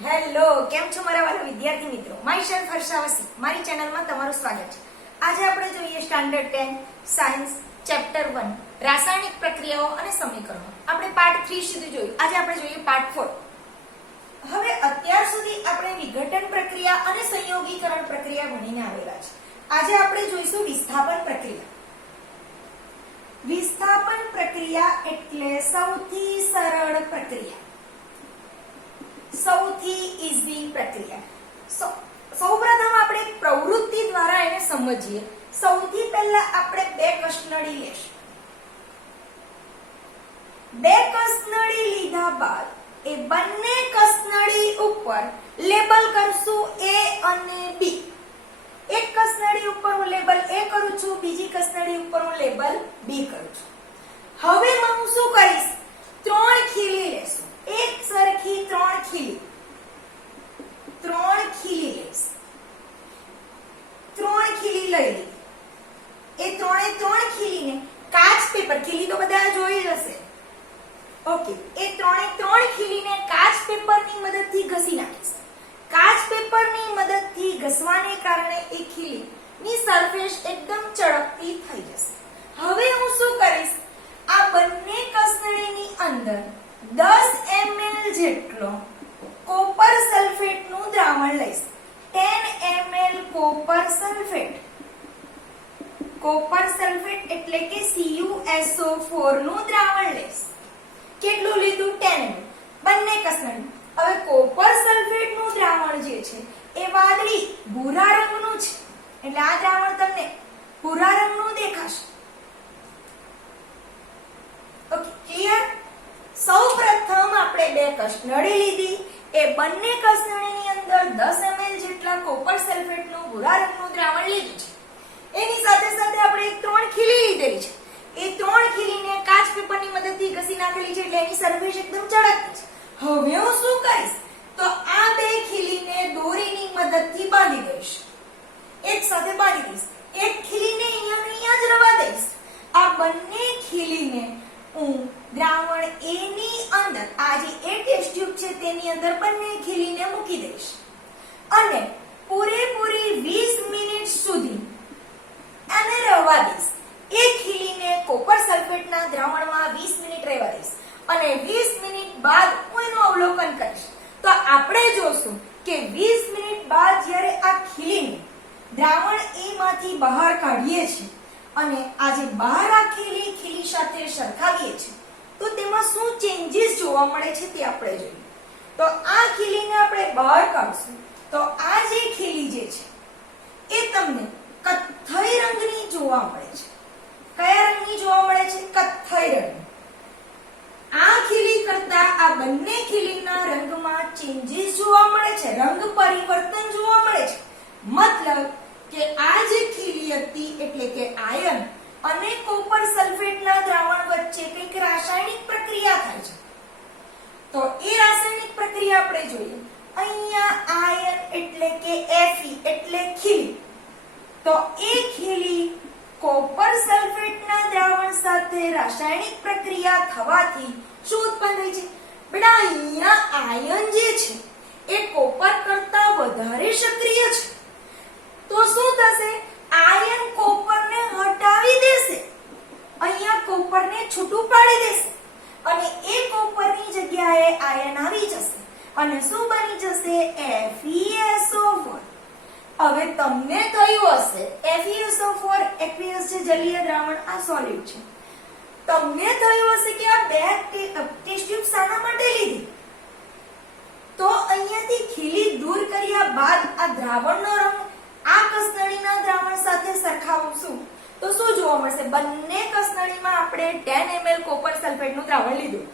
Hello, કેમ છો મારા વાલા વિદ્યાર્થી મિત્રો? માય સેલ્ફ હર્ષાવસી, મારી ચેનલમાં તમારું સ્વાગત છે. આજે આપણે જોઈએ સ્ટાન્ડર્ડ 10 સાયન્સ ચેપ્ટર 1 રાસાયણિક પ્રક્રિયાઓ અને સમીકરણો. આપણે પાર્ટ 3 સુધી જોયું. આજે આપણે જોઈએ પાર્ટ 4. હવે અત્યાર સુધી આપણે વિઘટન પ્રક્રિયા અને સંયોગીકરણ પ્રક્રિયા ભણીને આવેલા છે. આજે આપણે જોઈશું વિસ્થાપન પ્રક્રિયા. વિસ્થાપન પ્રક્રિયા એટલે સૌથી સરળ પ્રક્રિયા, સૌથી ઈઝી પ્રક્રિયા. સૌપ્રથમ આપણે પ્રવૃત્તિ દ્વારા એને સમજીએ. સૌથી પહેલા આપણે બે કસનળી લેશું. બે કસનળી લીધા બાદ એ બંને કસનળી ઉપર લેબલ કરશું A અને B. એક કસનળી ઉપર હું લેબલ A કરું છું, બીજી કસનળી ઉપર હું લેબલ B કરું છું. હવે હું શું કરીશ? ત્રણ ખીલી લેશું. એક સરખી ત્રણ ખીલી લઈશ. ત્રણ ખીલી લઈ લીધી. એ ત્રણ ખીલીને કાચ પેપર, ખીલી તો બધા જોઈ જ હશે. ઓકે, એ ત્રણ ખીલીને કાચ પેપરની મદદથી ઘસી નાખીશ. કાચ પેપરની મદદથી ઘસવાને કારણે એ ખીલીની સરફેસ એકદમ ચળકતી થઈ જશે. હવે હું શું કરીશ? આ બંને કસનળીની અંદર 10 ml જેટલો કોપર સલ્ફેટનું દ્રાવણ લઈશ. 10 ml copper sulphate. Copper sulphate એટલે કે CuSO4 નું દ્રાવણ લઈશ. કેટલું લીધું? 10 ml. બંને કસનળી. હવે કોપર સલ્ફેટનું દ્રાવણ જે છે એ વાદળી ભૂરા રંગનું છે, એટલે આ દ્રાવણ તમને ભૂરા રંગનું દેખાશે. Okay, clear? સૌપ્રથમ આપણે બે કસનળી લીધી. એ બંને કસનળીની અંદર 10 ml જેટલા કોપર સલ્ફેટનું ભૂરા રંગનું દ્રાવણ લીધું છે. એની સાથે સાથે આપણે એક ત્રણ ખીલી લીધેલી છે. એ ત્રણ ખીલીને કાચ પેપરની મદદથી ઘસી નાખેલી છે, એટલે એની સરફેસ એકદમ ચળકતી છે. હવે હું શું કરીશ? તો આ બે ખીલીને દોરીની મદદથી બાંધી દઈશ. એક સાથે બાંધી દઈશ. એક ખીલીને અહીંયા જ રવા દઈશ. આ બંને ખીલીને હું દ્રાવણ A ની અંદર, આ જે A ટેસ્ટ ટ્યુબ છે તેની અંદર બંને ખીલીને મૂકી દઈશ અને પૂરેપૂરી 20 મિનિટ સુધી આને રહેવા દઈશ. એ ખીલીને કોપર સલ્ફેટના દ્રાવણમાં 20 મિનિટ રહેવા દઈશ અને 20 મિનિટ બાદ હું એનું અવલોકન કરીશ. તો આપણે જોશું કે 20 મિનિટ બાદ જ્યારે આ ખીલીને દ્રાવણ A માંથી બહાર કાઢીએ છીએ અને આ જે બહાર રાખેલી ખીલી સાથે સરખાવીએ છીએ તો તેમાં શું ચેન્જીસ જોવા મળે છે તે આપણે જોઈએ. તો આ ખીલીને આપણે બહાર કાઢશું તો આ જે ખીલી જે છે એ તમને કથ્થઈ રંગની જોવા મળે છે. કયા રંગની જોવા મળે છે? કથ્થઈ રંગની. આ ખીલી કરતા આ બંને ખીલીના રંગમાં ચેન્જીસ જોવા મળે છે, રંગ પરિવર્તન જોવા મળે છે. મતલબ કે આ જે ખીલી હતી એટલે કે આયન અને કોપર સલ્ફેટના દ્રાવણ વચ્ચે કંઈક રાસાયણિક પ્રક્રિયા થાય છે. તો એ રાસાયણિક પ્રક્રિયા આપણે જોઈએ. અહીંયા આયન એટલે કે Fe એટલે ખીલી. તો એ ખીલી કોપર સલ્ફેટના દ્રાવણ સાથે રાસાયણિક પ્રક્રિયા થવાથી શું ઉત્પન્ન થઈ છે? બેટા અહીંયા આયન જે છે એ કોપર કરતા વધારે સક્રિય છે. તો શું થશે? આયન કોપરને હટાવી દેશે. અહીંયા કોપરને છૂટું પાડી દેશે અને એ કોપરની જગ્યાએ આયન આવી જશે અને શું બની જશે? FeSO4. હવે તમને થયું હશે FeSO4 aqueous છે, જલીય દ્રાવણ, આ સોલિડ છે. તમને થયું હશે કે આ બે ટેસ્ટ ટ્યુબ શાના માટે લીધી? તો અહીંયાથી ખીલી દૂર કર્યા બાદ આ દ્રાવણનો રંગ આ કસનળીના દ્રાવણ સાથે સરખાવશું તો શું જોવા મળશે? બંને કસનળીમાં આપણે 10 ml કોપર સલ્ફેટનું દ્રાવણ લીધું.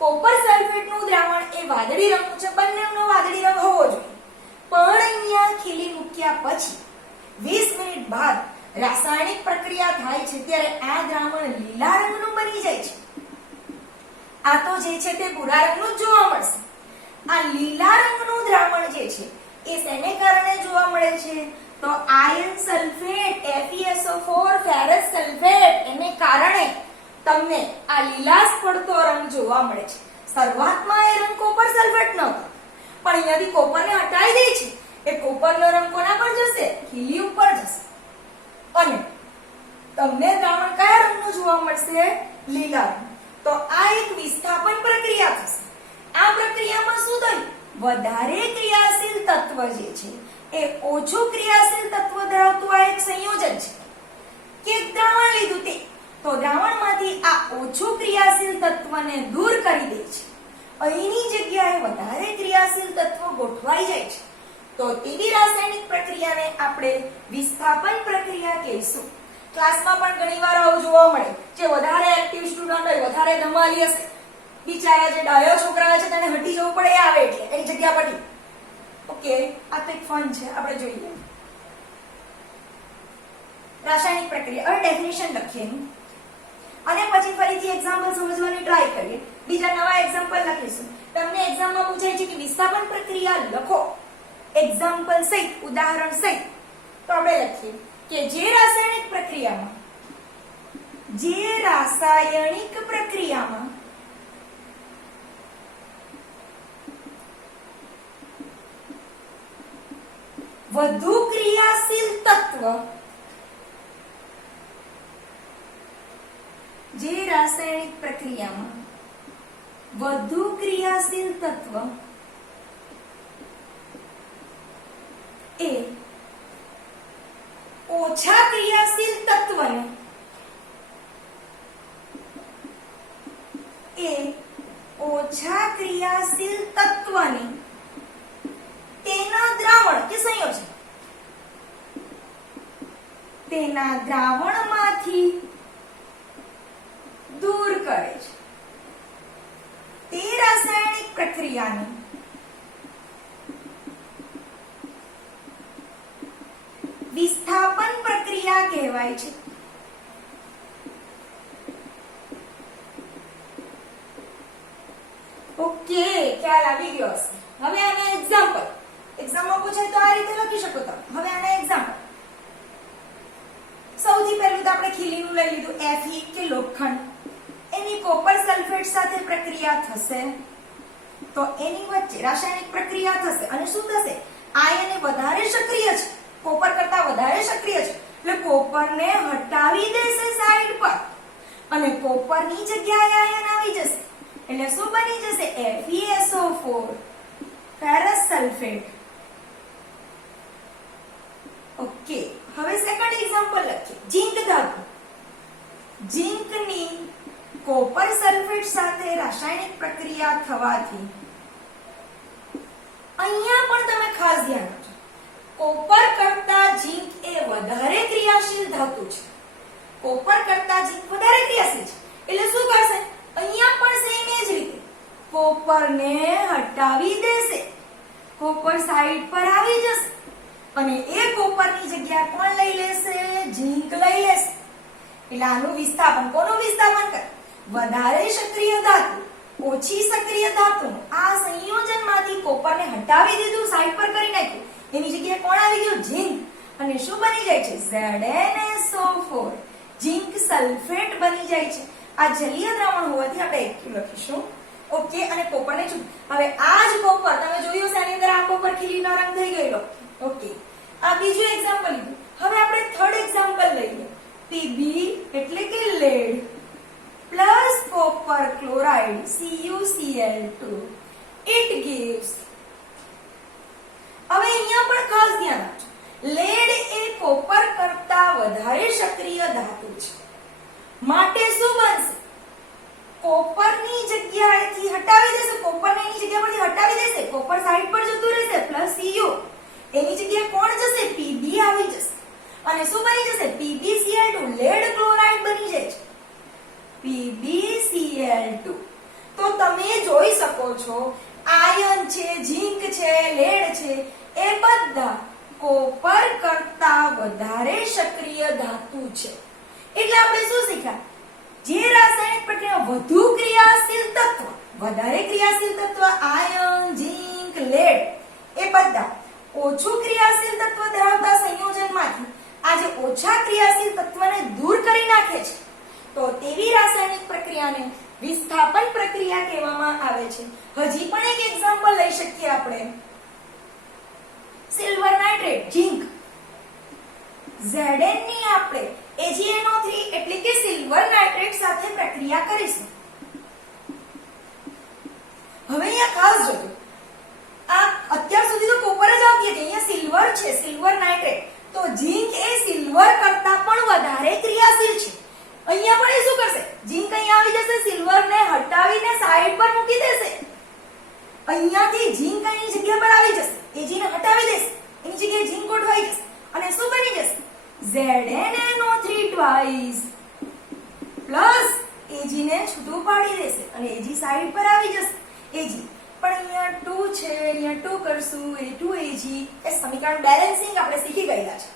કોપર સલ્ફેટનું દ્રાવણ એ વાદળી રંગનું છે, બંનેનો વાદળી રંગ હોવો જોઈએ. પણ અહીંયા ખીલી મૂક્યા પછી 20 મિનિટ બાદ રાસાયણિક પ્રક્રિયા થાય છે ત્યારે આ દ્રાવણ લીલા રંગનું બની જાય છે. આ તો જે છે તે ભૂરા રંગનું જ જોવા મળશે. આ લીલા રંગનું દ્રાવણ જે છે એ શેને કારણે જોવા મળે છે? તો iron sulphate, FeSO4, ferrous sulphate એને કારણે તમને આ લીલાશ પડતો રંગ જોવા મળે છે. શરૂઆતમાં એ રંગ કોપર સલ્ફેટ ન હતો, પણ અહીંયાથી કોપરને હટાવી દે છે, એ કોપરનો રંગ કોના પર જશે? ખીલી ઉપર જશે. અને તમને દ્રાવણ કયા રંગનું જોવા મળશે? લીલા રંગ. તો આ એક વિસ્થાપન પ્રક્રિયા થશે. આ પ્રક્રિયામાં શું થયું? વધારે ક્રિયાશીલ તત્વ જે છે એ ઓછું ક્રિયાશીલ તત્વ ધરાવતું આ એક સંયોજન છે કે દ્રાવણ લીધું તે, તો દ્રાવણમાંથી આ ઓછું ક્રિયાશીલ તત્વને દૂર કરી દે છે. અહીંની જગ્યાએ વધારે ક્રિયાશીલ તત્વ ગોઠવાઈ જાય છે. તો તેવી રાસાયણિક પ્રક્રિયાને આપણે વિસ્થાપન પ્રક્રિયા કહીશું. ક્લાસમાં પણ ઘણીવાર આવું જોવા મળે, જે વધારે એક્ટિવ સ્ટુડન્ટ હોય, વધારે ધમાલી હશે, બિચારા જે ડાયો છોકરા છે તેને હટી જવું પડે આવે એટલે એની જગ્યા પડી. ઓકે, આ તો એક ફન છે, આપણે જોઈએ રાસાયણિક પ્રક્રિયા. હવે ડેફિનેશન લખીએ અને પછી ફરીથી એક્ઝામ્પલ સમજવાની ટ્રાય કરીએ. બીજા નવા એક્ઝામ્પલ લખીશું. તમને એક્ઝામમાં પૂછાય છે કે વિસ્થાપન પ્રક્રિયા લખો એક્ઝામ્પલ સહિત, ઉદાહરણ સહિત. તો આપણે લખીએ કે જે રાસાયણિક પ્રક્રિયામાં વધુ ક્રિયાશીલ તત્વ, જે રાસાયણિક પ્રક્રિયામાં વધુ ક્રિયાશીલ તત્વ એ ઓછા ક્રિયાશીલ તત્વને તેના દ્રાવણ કે સંયોજન, તેના દ્રાવણમાંથી દૂર કરે છે. તે રાસાયણિક પ્રક્રિયાને વિસ્થાપન પ્રક્રિયા કહેવાય છે. ઓકે, ખ્યાલ આવી ગયો હશે. હવે આના એક્ઝામ્પલમાં પૂછાય તો આ રીતે લખી શકો તમે. હવે આના એક્ઝામ્પલ, સૌથી પહેલું તો આપણે ખીલીનું લઈ લીધું. Fe કે લોખંડ, એની કોપર સલ્ફેટ સાથે પ્રક્રિયા થશે તો એની વચ્ચે રાસાયણિક પ્રક્રિયા થશે અને શું થશે? આયન વધારે સક્રિય છે, કોપર કરતા વધારે સક્રિય છે, એટલે કોપરને હટાવી દેશે સાઈડ પર અને કોપરની જગ્યાએ આયન આવી જશે. એટલે શું બની જશે? FeSO4 ferrous sulphate. ઓકે, હવે સેકન્ડ એક્ઝામ્પલ લખીએ. ઝિંક ધાતુ, ઝિંકની કોપર સલ્ફેટ સાથે રાસાયણિક પ્રક્રિયા થવાથી, અહીંયા પણ તમે ખાસ ધ્યાન રાખજો, કોપર કરતા ઝિંક એ વધારે ક્રિયાશીલ ધાતુ છે. કોપર કરતા ઝિંક વધારે ક્રિયાશીલ છે એટલે શું કરશે? અહીંયા પણ સેમ એ જ રીતે કોપરને હટાવી દેશે, કોપર સાઈડ પર આવી જશે અને એ કોપરની જગ્યા કોણ લઈ લેશે? ઝિંક લઈ લેશે. એટલે આનું વિસ્થાપન, કોનું વિસ્થાપન કરે? વધારે સક્રિય ધાતુ ઓછી સક્રિય ધાતુ આ સંયોજનમાંથી કોપરને હટાવી દીધું, સાઈડ પર કરી નાખ્યું, એની જગ્યાએ કોણ આવી ગયું? ઝિંક. અને શું બની જાય છે? ZnSO4 ઝિંક સલ્ફેટ બની જાય છે. આ જલીય દ્રાવણ હોવાથી આપણે એકુ લખીશું. ઓકે, અને કોપરને ચૂપ. હવે આ જ કોપર તમે જોયું છે, આની અંદર આ કોપર ખીલીનો રંગ થઈ ગયેલો. ઓકે, આ બીજું એક્ઝામ્પલ લીધું. હવે આપણે થર્ડ એક્ઝામ્પલ લઈએ. Pb એટલે કે lead plus copper chloride CuCl2 it gives. હવે અહીંયા પણ ખાસ ધ્યાન રાખજો, લેડ એ કોપર કરતા વધારે સક્રિય ધાતુ છે માટે શું બનશે? કોપરની જગ્યાએથી હટાવી દેશે, કોપરને એની જગ્યા પરથી હટાવી દેશે, કોપર સાઈડ પર જતું રહેશે પ્લસ Cu, એની જગ્યાએ કોણ જશે? Pb આવી જશે અને શું બની જશે? PbCl2 લેડ ક્લોરાઇડ બની જાય છે. PbCl2. તો તમે જોઈ શકો છો આયન છે, ઝિંક છે, લેડ છે, એ બધા કોપર કરતા વધારે સક્રિય ધાતુ છે. એટલે આપણે શું શીખ્યા? જે રાસાયણિક પ્રક્રિયા વધુ ક્રિયાશીલ તત્વ, વધારે ક્રિયાશીલ તત્વ આયન, ઝિંક, લેડ એ બધા ઓછું ક્રિયાશીલ તત્વ ધરાવતા સંયોજનમાંથી આ જે ઓછા ક્રિયાશીલ તત્વને દૂર કરી નાખે છે તો તેવી રાસાયણિક પ્રક્રિયાને વિસ્થાપન પ્રક્રિયા કહેવામાં આવે છે. હજી પણ એક એક્ઝામ્પલ લઈ શકીએ આપણે. સલ્ફેટ ઝીંક Zn ની આપણે AgNO3 એટલે કે સિલ્વર નાઇટ્રેટ સાથે પ્રક્રિયા કરીશું. હવે અહીંયા ખાસ જોજો, આ અત્યાર સુધી તો કોપર જ આવતી હતી, અહીંયા સિલ્વર છે, સિલ્વર નાઇટ્રેટ. તો ઝીંક એ સિલ્વર કરતા પણ વધારે ક્રિયાશીલ છે. અહીંયા પણ એ શું કરશે? ઝીંક અહીંયા આવી જશે, સિલ્વરને હટાવીને સાઈડ પર મૂકી દેશે. અહીંયાથી ઝીંક એની જગ્યા પર આવી જશે, Ag ને હટાવી દેશે, એની જગ્યાએ ઝીંક ગોઠવાઈ જશે અને શું બની જશે? ZnNO3 ટ્વાઇસ પ્લસ Ag ને છૂટું પાડી દેશે અને Ag સાઈડ પર આવી જશે. Ag પણ અહીંયા 2 છે, અહીંયા 2 કરશું, એ 2Ag એ સમીકરણ બેલેન્સિંગ આપણે શીખી ગયા છે.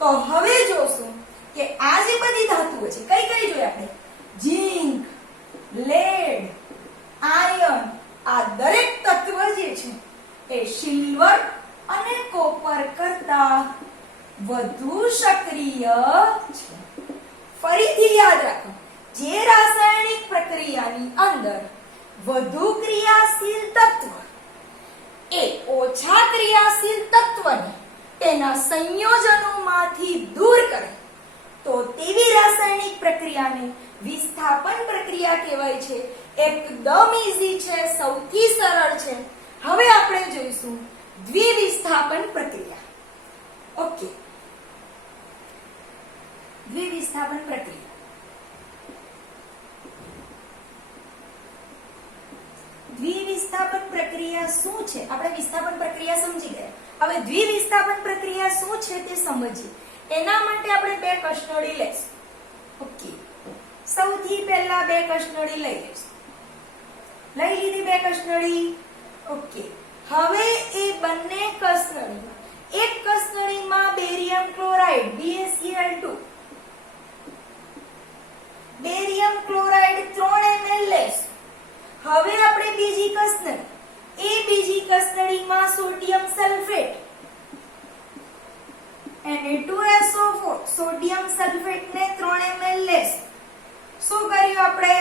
તો હવે જોશું કે આ જે બધી ધાતુઓ છે કઈ કઈ જોઈએ આપણે? ઝીંક, લેડ, આયર્ન, આ દરેક તત્વ જે છે એ સિલ્વર અને કોપર કરતા વધુ સક્રિય છે. ફરીથી યાદ રાખો, જે રાસાયણિક પ્રક્રિયાની અંદર વધુ ક્રિયાશીલ તત્વ એ ઓછા ક્રિયાશીલ તત્વને તેના સંયોજનોમાંથી દૂર કરે તો તેવી રાસાયણિક પ્રક્રિયાને વિસ્થાપન પ્રક્રિયા કહેવાય છે. એકદમ ઈઝી છે, સૌથી સરળ છે. હવે આપણે જોઈશું દ્વિવિસ્થાપન પ્રક્રિયા. ઓકે, દ્વિવિસ્થાપન પ્રક્રિયા. દ્વિવિસ્થાપન પ્રક્રિયા શું છે? આપણે વિસ્થાપન પ્રક્રિયા સમજી ગયા. હવે દ્વિવિસ્થાપન પ્રક્રિયા શું છે તે સમજીએ. એના માટે આપણે બે કસનળી લઈશું. ઓકે, સૌથી પહેલા બે કસનળી લઈ લઈશું. લઈ લીધી બે કસનળી. ઓકે, હવે એ બંને કસનળીમાં એક કસનળીમાં barium chloride BaCl2, barium chloride 3 ml લેશું. હવે આપણે બીજી કસનળી, એ બીજી કસનળીમાં સોડિયમ સલ્ફેટ Na2SO4, સોડિયમ સલ્ફેટને 3 ml લેશું. શું કર્યું આપણે?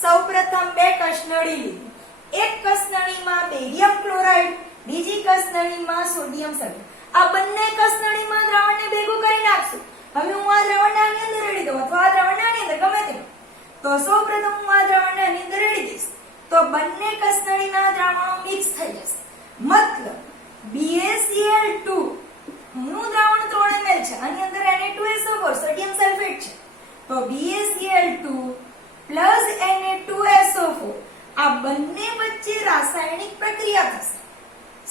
સૌપ્રથમ બે કસનળી લીધી. એક કસનળીમાં બેરિયમ ક્લોરાઇડ, બીજી કસનળીમાં સોડિયમ સલ્ફેટ. આ બંને કસનળીમાં દ્રાવણને ભેગું કરી નાખશું. હવે હું આ દ્રાવણને આની અંદર રેડી દઉં અથવા આ દ્રાવણને આની અંદર, ગમે તે. તો સૌપ્રથમ હું આ દ્રાવણને આની અંદર રેડી દઈશ. તો બંને કસનળીના દ્રાવણો મિક્સ થઈ જશે. મતલબ BaCl2 નું દ્રાવણ 3 ml છે, આની અંદર Na2SO4 સોડિયમ સલ્ફેટ છે. તો BaCl2 પ્લસ Na2SO4 આ બંને વચ્ચે રાસાયણિક પ્રક્રિયા થશે.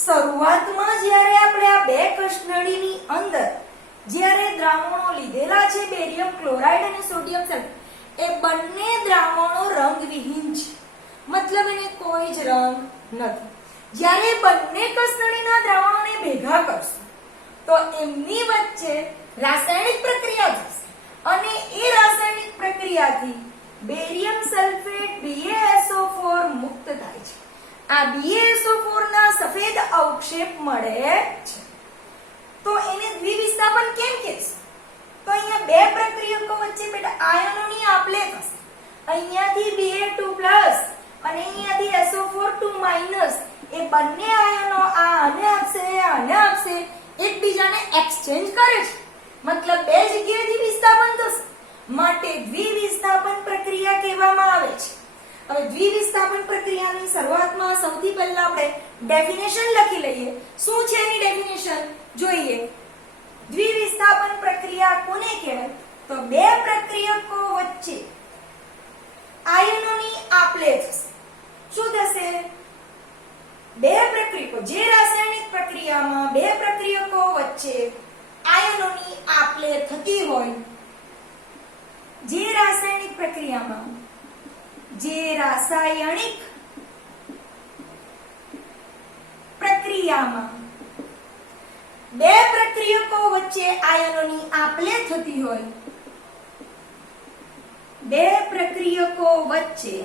શરૂઆતમાં જ્યારે આપણે આ બે કસનળીની અંદર જ્યારે દ્રાવણો લીધેલા છે બેરિયમ ક્લોરાઇડ અને સોડિયમ સલ્ફેટ, એ બંને દ્રાવણો રંગવિહીન છે, મતલબ એને કોઈ જ રંગ નથી. જ્યારે બંને કસનળીના દ્રાવણોને ભેગા કરશું તો એમની વચ્ચે રાસાયણિક પ્રક્રિયા થશે અને એ રાસાયણિક પ્રક્રિયાથી બેરિયમ સલ્ફેટ BaSO4 મુક્ત થાય છે. આ BaSO4 ના સફેદ અવક્ષેપ મળે છે. તો એને દ્વિવિસ્થાપન કેમ કહેશું? તો અહીંયા બે પ્રક્રિયકો વચ્ચે બેટા આયનોની આપ-લે થશે. અહીંયાથી Ba2+ અને અહીંયાથી SO4 2- એ બંને આયનો આને આપશે, એકબીજાને એક્સચેન્જ કરે છે. મતલબ બે જગ્યાએથી વિસ્થાપન થશે, માટે દ્વિવિસ્થાપન પ્રક્રિયા કહેવામાં આવે છે. હવે દ્વિવિસ્થાપન પ્રક્રિયાની શરૂઆતમાં સૌથી પહેલા આપણે ડેફિનેશન લખી લઈએ. શું છે એની ડેફિનેશન જોઈએ. દ્વિવિસ્થાપન પ્રક્રિયા કોને કહેવાય? તો બે પ્રક્રિયકો વચ્ચે આયનોની આપ-લે થશે. શું થશે? બે પ્રક્રિયકો, જે રાસાયણિક પ્રક્રિયામાં બે પ્રક્રિયકો વચ્ચે આયનોની આપ-લે થતી હોય, જે રાસાયણિક પ્રક્રિયામાં બે પ્રક્રિયકો વચ્ચે આયનોની આપ-લે થતી હોય, બે પ્રક્રિયકો વચ્ચે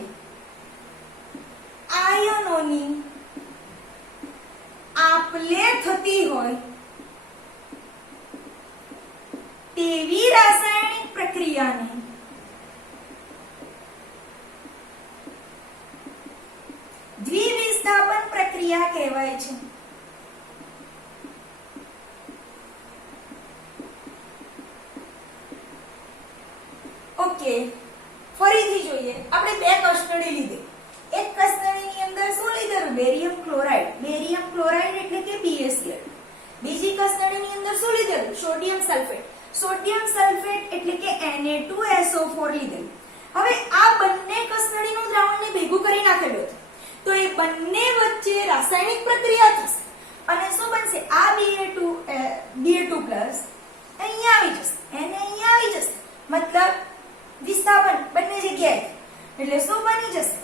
આયનોની આપ-લે થતી હોય તેવી રાસાયણિક પ્રક્રિયાને દ્વિવિસ્થાપન પ્રક્રિયા કહેવાય છે. આપણે બે કસનળી લીધી. એક કસનળીની અંદર શું લીધેલું? Barium chloride. બેરિયમ ક્લોરાઇડ એટલે કે BaCl. બીજી કસનળીની અંદર શું લીધેલું? Sodium sulphate. સોડિયમ સલ્ફેટ એટલે કે Na2SO4 લીધેલું. હવે આ બંને કસનળીનું દ્રાવણને ભેગું કરી નાખેલું હતું, તો એ બંને વચ્ચે રાસાયણિક પ્રક્રિયા થશે અને શું બનશે? આ Ba2+ અહીંયા આવી જશે, એને અહીંયા આવી જશે, મતલબ વિસ્થાપન બંને જગ્યાએ. એટલે શું બની જશે?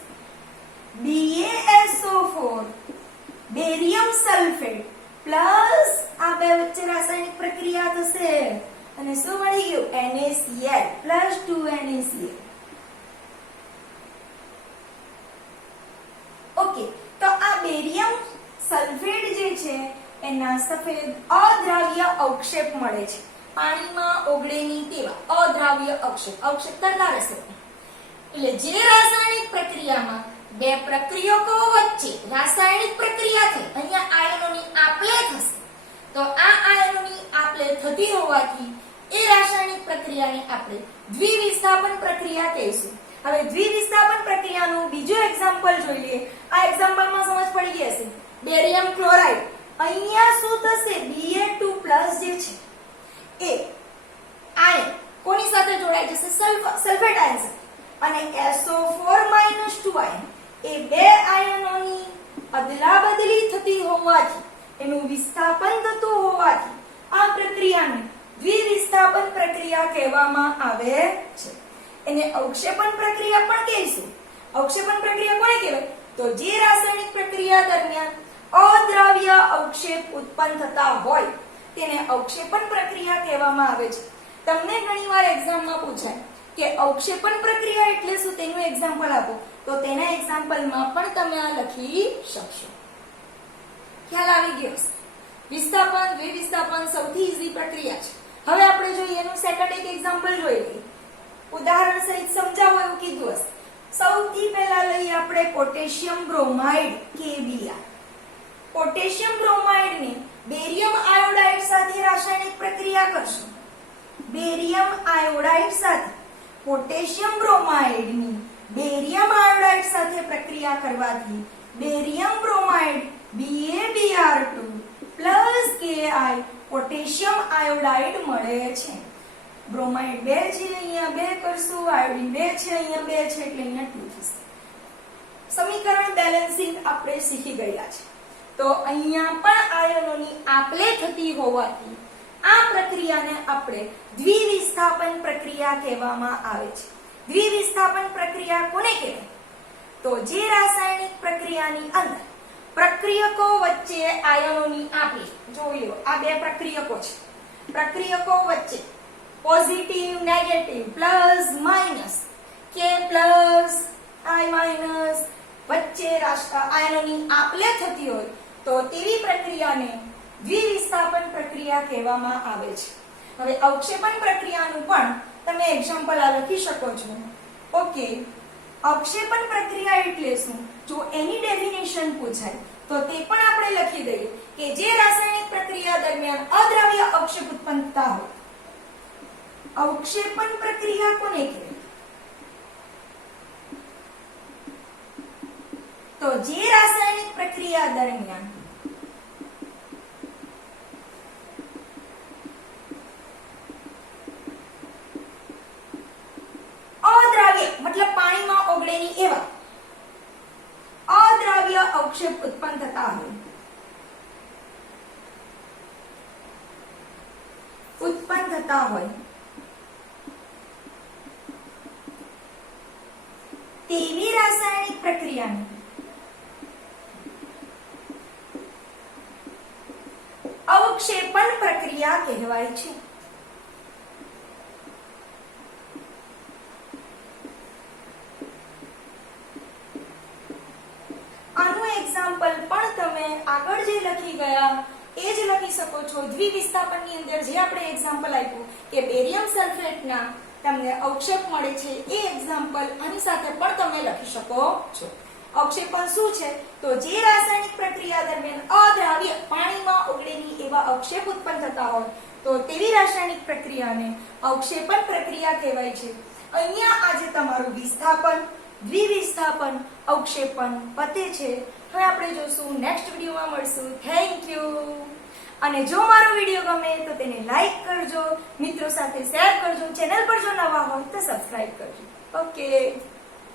BaSO4 બેરિયમ સલ્ફેટ પ્લસ આ બે વચ્ચે રાસાયણિક પ્રક્રિયા થશે અને શું મળી ગયું? NaCl plus 2NaCl. ઓકે, તો આ બેરિયમ સલ્ફેટ જે છે એના સફેદ અદ્રાવ્ય અવક્ષેપ મળે છે. પાણીમાં ઓગળે નહીં તેવા અદ્રાવ્ય અવક્ષેપ. અવક્ષેપ કરતા રહેશે. એટલે જે રાસાયણિક પ્રક્રિયામાં બે પ્રક્રિયકો વચ્ચે રાસાયણિક પ્રક્રિયા થઈ, અહીંયા આયનોની આપલે થશે, તો આ આયનોની આપલે થતી હોવાથી એ રાસાયણિક પ્રક્રિયાને આપણે દ્વિવિસ્થાપન પ્રક્રિયા કહીશું. હવે દ્વિવિસ્થાપન પ્રક્રિયાનું બીજું એક્ઝામ્પલ જોઈ લઈએ. આ એક્ઝામ્પલમાં સમજ પડી ગઈ હશે. બેરિયમ ક્લોરાઇડ અહીંયા શું થશે? Ba2+ જે છે એ આયન કોની સાથે જોડાઈ જશે? સલ્ફેટ આયન સાથે. અને SO4 - 2 આયન એ બે આયનોની અદલાબદલી થતી હોવાથી, એનું વિસ્થાપન થતું હોવાથી આ પ્રક્રિયાને દ્વિવિસ્થાપન પ્રક્રિયા કહેવામાં આવે છે. એને અવક્ષેપણ પ્રક્રિયા પણ કહીશું. અવક્ષેપણ પ્રક્રિયા કોને કહેવાય? તો જે રાસાયણિક પ્રક્રિયા દરમિયાન અદ્રાવ્ય અવક્ષેપ ઉત્પન્ન થતા હોય તેને અવક્ષેપણ પ્રક્રિયા કહેવામાં આવે છે. તમને ઘણીવાર એક્ઝામમાં પૂછાય કે અવક્ષેપણ પ્રક્રિયા એટલે શું, તેનું એક્ઝામ્પલ આપો, તો તેના એક્ઝામ્પલમાં પણ તમે આ લખી શકશો. ખ્યાલ આવી ગયો હશે. વિસ્થાપન, દ્વિવિસ્થાપન સૌથી ઈઝી પ્રક્રિયા છે. હવે આપણે જોઈએ એનું સેકન્ડ એક એક્ઝામ્પલ જોઈ લઈએ. ઉદાહરણ સહિત સમજાવો એવું કીધું હશે. સૌથી પહેલા લઈએ આપણે પોટેશિયમ બ્રોમાઇડ KBr. પોટેશિયમ બ્રોમાઇડને બેરિયમ આયોડાઇડ સાથે રાસાયણિક પ્રક્રિયા કરશું. બેરિયમ આયોડાઇડ સાથે પોટેશિયમ બ્રોમાઇડની બેરિયમ આયોડાઇડ સાથે પ્રક્રિયા કરવાથી barium bromide BaBr2 Ki potassium iodide મળે છે. બ્રોમાઇડ 2 છે, અહીંયા 2 કરશું, આયોડિન 2 છે, અહીંયા 2 છે, એટલે અહીંયા 2 થશે. સમીકરણ બેલેન્સિંગ આપણે શીખી ગયા છે. તો અહીંયા પણ આયનોની આપલે થતી હોવાથી આ પ્રક્રિયાને આપણે દ્વિવિસ્થાપન પ્રક્રિયા કહેવામાં આવે છે. દ્વિવિસ્થાપન પ્રક્રિયા કોને કહેવાય? તો જે રાસાયણિક પ્રક્રિયાની અંદર પ્રક્રિયકો વચ્ચે આયનોની આપલે, જોઈ લો આ બે પ્રક્રિયકો છે, પ્રક્રિયકો વચ્ચે positive, negative, plus, minus, K plus, I minus વચ્ચે આયનોની આપલે થતી હોય તો તેવી પ્રક્રિયાને દ્વિવિસ્થાપન પ્રક્રિયા કહેવામાં આવે છે. હવે અવક્ષેપણ પ્રક્રિયાનું પણ તમે એક્ઝામ્પલ આ લખી શકો છો. ઓકે, અવક્ષેપણ પ્રક્રિયા એટલે શું? જો એની ડેફિનેશન પૂછાય તો તે પણ આપણે લખી દઈએ કે જે રાસાયણિક પ્રક્રિયા દરમિયાન અદ્રાવ્ય અવક્ષેપ ઉત્પન્ન થતા હોય. અવક્ષેપણ પ્રક્રિયા કોને કહેવાય? તો જે રાસાયણિક પ્રક્રિયા દરમિયાન અદ્રાવ્ય મતલબ પાણીમાં ઓગળે નહીં એવા અદ્રાવ્ય અવક્ષેપ ઉત્પન્ન થતા હોય, તેવી રાસાયણિક પ્રક્રિયાને અવક્ષેપણ પ્રક્રિયા કહેવાય છે. આનું એક્ઝામ્પલ પણ તમે આગળ જે લખી ગયા એ જ લખી શકો છો. દ્વિવિસ્થાપનની અંદર જે આપણે એક્ઝામ્પલ આપ્યું કે બેરિયમ સલ્ફેટના તમને અવક્ષેપ મળે છે, એ એક્ઝામ્પલ આની સાથે પણ તમે લખી શકો છો. અવક્ષેપણ શું છે? તો જે રાસાયણિક પ્રક્રિયા દરમિયાન અદ્રાવ્ય પાણીમાં ઓગળે નહીં એવા અવક્ષેપ ઉત્પન્ન થતા હોય તો તેવી રાસાયણિક પ્રક્રિયાને અવક્ષેપણ પ્રક્રિયા કહેવાય છે. અહીંયા આજે તમારું વિસ્થાપન, દ્વિવિસ્થાપન અવક્ષેપણ પતે છે. હવે આપણે જોશું નેક્સ્ટ વિડીયોમાં મળશું. Thank you. અને જો મારો વિડીયો ગમે તો તેને લાઈક કરજો, મિત્રો સાથે શેર કરજો, ચેનલ પર જો નવા હોય તો સબસ્ક્રાઇબ કરજો. ઓકે.